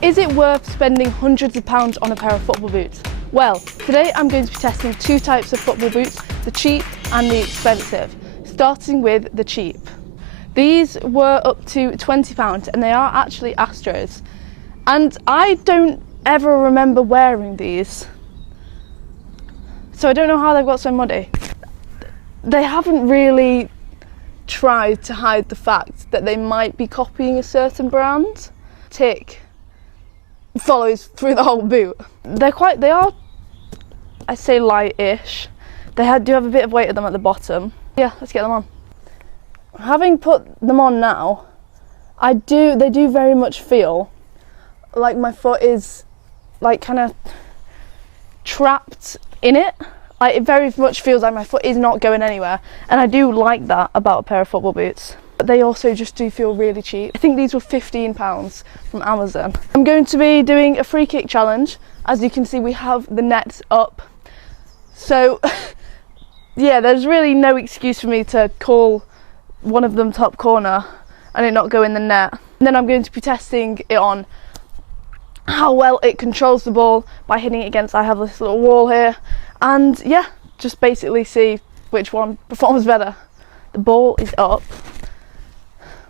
Is it worth spending hundreds of pounds on a pair of football boots? Well, today I'm going to be testing two types of football boots, the cheap and the expensive, starting with the cheap. These were up to £20 and they are actually Astros. And I don't ever remember wearing these. So I don't know how they've got so muddy. They haven't really tried to hide the fact that they might be copying a certain brand. Tick follows through the whole boot. They are, I'd say, light-ish. They do have a bit of weight at them at the bottom. Yeah, let's get them on. Having put them on now, they do very much feel like my foot is like kind of trapped in it. Like, it very much feels like my foot is not going anywhere, and I do like that about a pair of football boots. But they also just do feel really cheap. I think these were £15 from Amazon. I'm going to be doing a free kick challenge. As you can see, we have the nets up. So yeah, there's really no excuse for me to call one of them top corner and it not go in the net. And then I'm going to be testing it on how well it controls the ball by hitting it against, I have this little wall here, and yeah, just basically see which one performs better. The ball is up.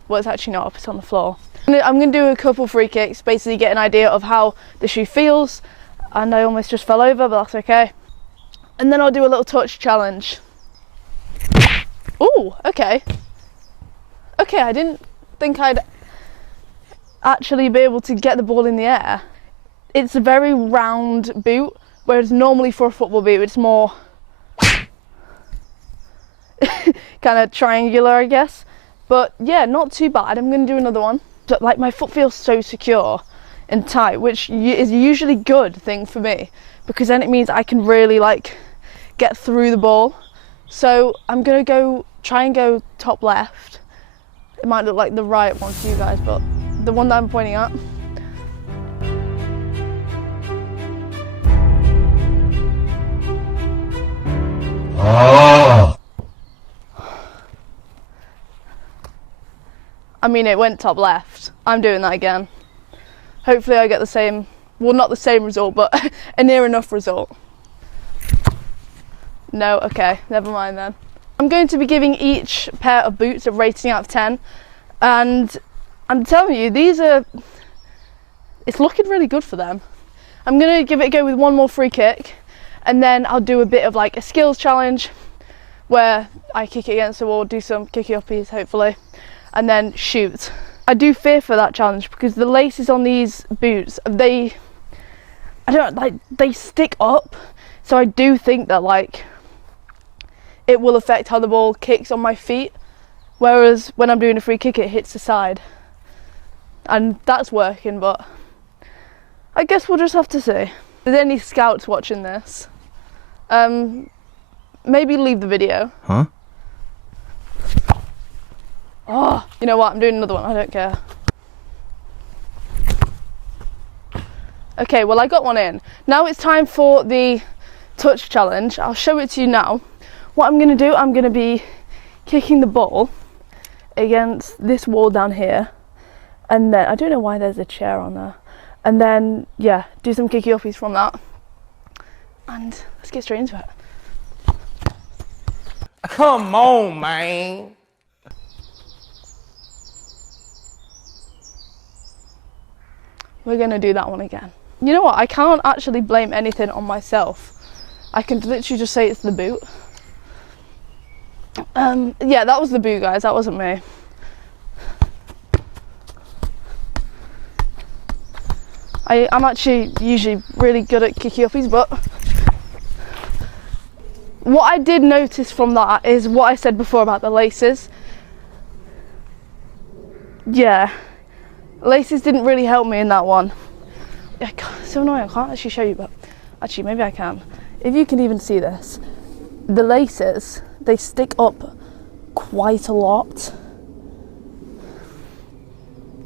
Well, it's actually not up, it's on the floor. I'm going to do a couple free kicks, basically get an idea of how the shoe feels, and I almost just fell over, but that's okay. And then I'll do a little touch challenge. Ooh, okay. Okay, I didn't think I'd actually be able to get the ball in the air. It's a very round boot, whereas normally for a football boot it's more kind of triangular, I guess. But yeah, not too bad. I'm going to do another one. But like, my foot feels so secure and tight, which is usually a good thing for me, because then it means I can really like get through the ball. So I'm going to try and go top left. It might look like the right one to you guys, but the one that I'm pointing at. Oh. I mean, it went top left. I'm doing that again. Hopefully I get the same, well, not the same result, but a near enough result. No, okay, never mind then. I'm going to be giving each pair of boots a rating out of 10. And I'm telling you, it's looking really good for them. I'm going to give it a go with one more free kick, and then I'll do a bit of like a skills challenge where I kick it against the wall, do some kicky-uppies hopefully, and then shoot. I do fear for that challenge because the laces on these boots, they stick up, so I do think that like it will affect how the ball kicks on my feet, whereas when I'm doing a free kick it hits the side, and that's working, but I guess we'll just have to see. If there's any scouts watching this, maybe leave the video. Huh? Oh, you know what, I'm doing another one, I don't care. Okay, well, I got one in. Now it's time for the touch challenge. I'll show it to you now. What I'm going to do, I'm going to be kicking the ball against this wall down here, and then I don't know why there's a chair on there, and then yeah, do some kicky uppies from that, and let's get straight into it. Come on, man. We're going to do that one again. You know what, I can't actually blame anything on myself. I can literally just say it's the boot. Yeah, that was the boot, guys, that wasn't me. I'm actually usually really good at kicky uppies, but what I did notice from that is what I said before about the laces. Yeah, laces didn't really help me in that one. It's so annoying, I can't actually show you, but actually maybe I can. If you can even see this, the laces, they stick up quite a lot.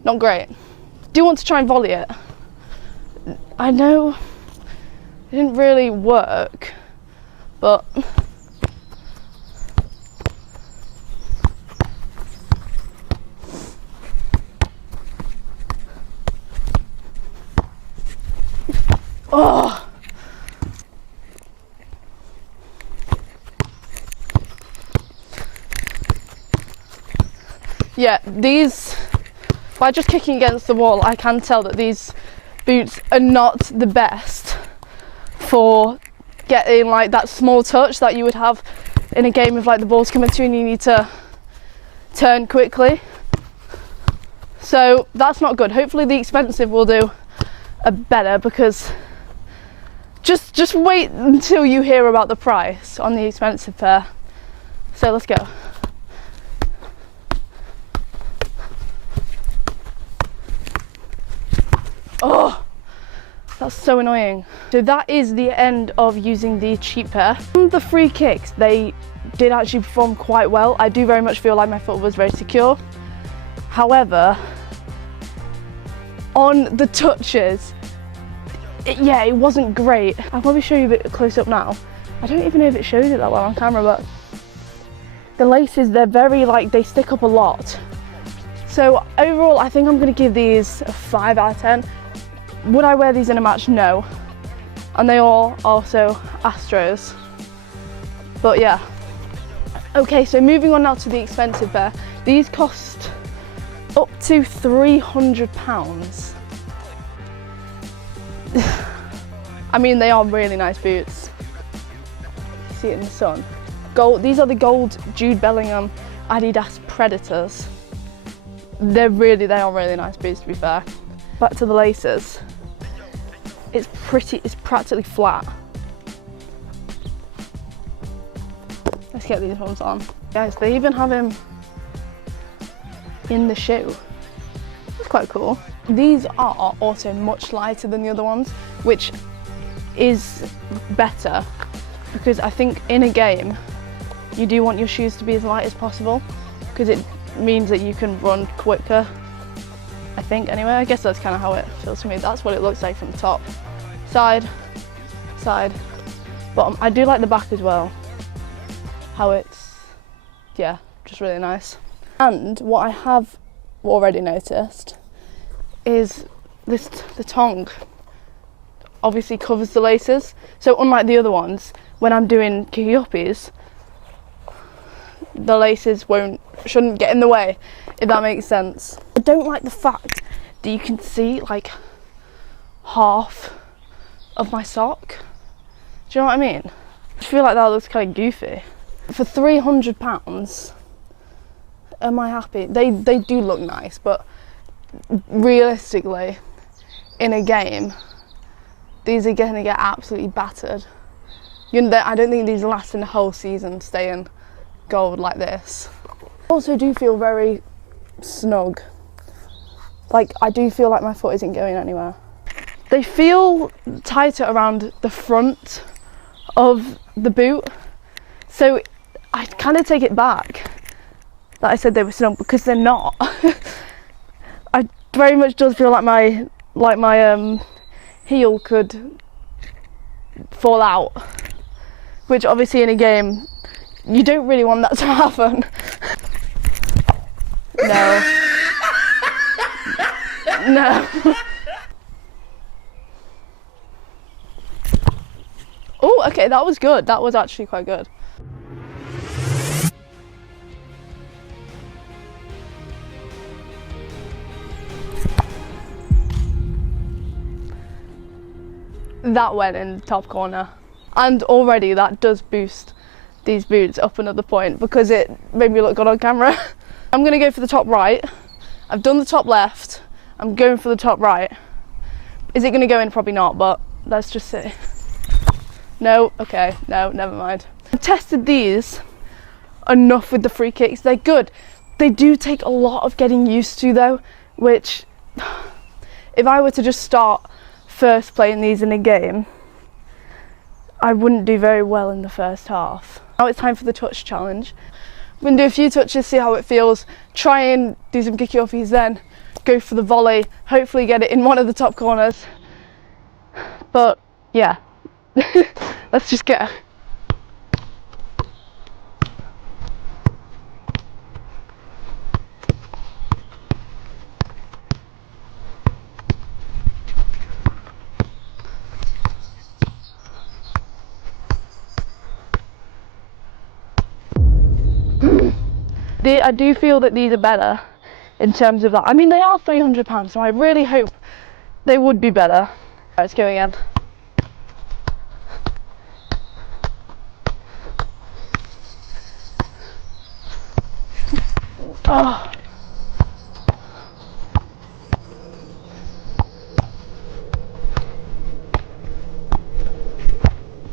Not great. Do you want to try and volley it? I know it didn't really work, but Oh. Yeah, these, by just kicking against the wall, I can tell that these boots are not the best for getting like that small touch that you would have in a game of like the ball's coming to you and you need to turn quickly. So that's not good. Hopefully the expensive will do a better, because just wait until you hear about the price on the expensive pair. So let's go. Oh, that's so annoying. So that is the end of using the cheap pair. On the free kicks, they did actually perform quite well. I do very much feel like my foot was very secure. However, on the touches, it wasn't great. I'll probably show you a bit close up now. I don't even know if it shows it that well on camera, but the laces, they're very like, they stick up a lot. So overall, I think I'm gonna give these a 5 out of 10. Would I wear these in a match? No. And they are also Astros. But yeah. Okay, so moving on now to the expensive pair. These cost up to £300. I mean, they are really nice boots. See it in the sun. Gold. These are the gold Jude Bellingham Adidas Predators. They are really nice boots, to be fair. Back to the laces. It's practically flat. Let's get these ones on. Guys, they even have him in the shoe. That's quite cool. These are also much lighter than the other ones, which is better, because I think in a game you do want your shoes to be as light as possible, because it means that you can run quicker. I think anyway, I guess that's kind of how it feels to me. That's what it looks like from the top. Side, side, bottom. I do like the back as well. How it's, yeah, just really nice. And what I have already noticed is the tongue obviously covers the laces. So unlike the other ones, when I'm doing kick-uppies, the laces shouldn't get in the way, if that makes sense. I don't like the fact that you can see like half of my sock. Do you know what I mean? I feel like that looks kind of goofy. For £300, am I happy? They do look nice, but realistically, in a game, these are going to get absolutely battered. I don't think these last in the whole season, staying gold like this. I also do feel very snug. Like, I do feel like my foot isn't going anywhere. They feel tighter around the front of the boot, so I kind of take it back that I said they were snug, because they're not. I very much does feel like my heel could fall out, which obviously in a game you don't really want that to happen. No. Oh, okay, that was good. That was actually quite good. That went in the top corner. And already that does boost these boots up another point, because it made me look good on camera. I'm gonna go for the top right. I've done the top left. I'm going for the top right. Is it gonna go in? Probably not, but let's just see. No, okay, no, never mind. I've tested these enough with the free kicks. They're good. They do take a lot of getting used to though, which if I were to just start first playing these in a game, I wouldn't do very well in the first half. Now it's time for the touch challenge. I'm gonna do a few touches, see how it feels, try and do some kick-uppies, then go for the volley, hopefully get it in one of the top corners. But yeah, let's just go. I do feel that these are better in terms of that. I mean, they are £300, so I really hope they would be better. Let's go again. Oh.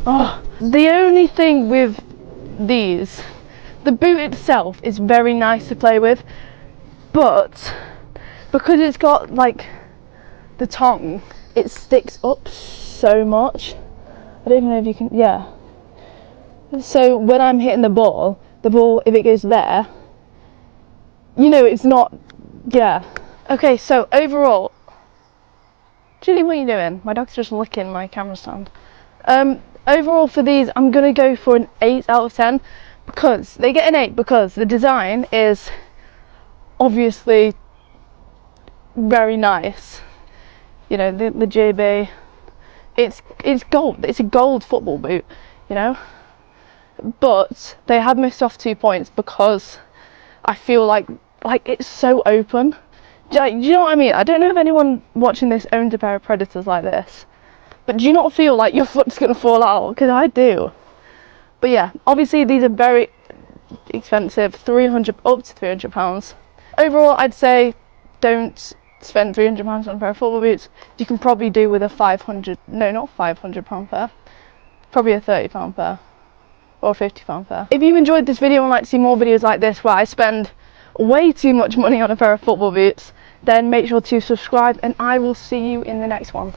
Oh. The only thing with these, the boot itself is very nice to play with, but because it's got like the tongue, it sticks up so much. I don't even know if you can, yeah. So when I'm hitting the ball, if it goes there, you know, it's not, yeah. Okay, so overall, Julie, what are you doing? My dog's just licking my camera stand. Overall for these, I'm gonna go for an 8 out of 10, because they get an 8 because the design is obviously very nice. You know, the JB, it's gold. It's a gold football boot, you know. But they have missed off 2 points because I feel like it's so open. Do you know what I mean? I don't know if anyone watching this owns a pair of Predators like this, but do you not feel like your foot's gonna fall out? Because I do. But yeah, obviously these are very expensive, up to £300. Overall, I'd say don't spend £300 on a pair of football boots. You can probably do with a £500 pair, probably a £30 pair or a £50 pair. If you enjoyed this video and like to see more videos like this where I spend way too much money on a pair of football boots, then make sure to subscribe and I will see you in the next one.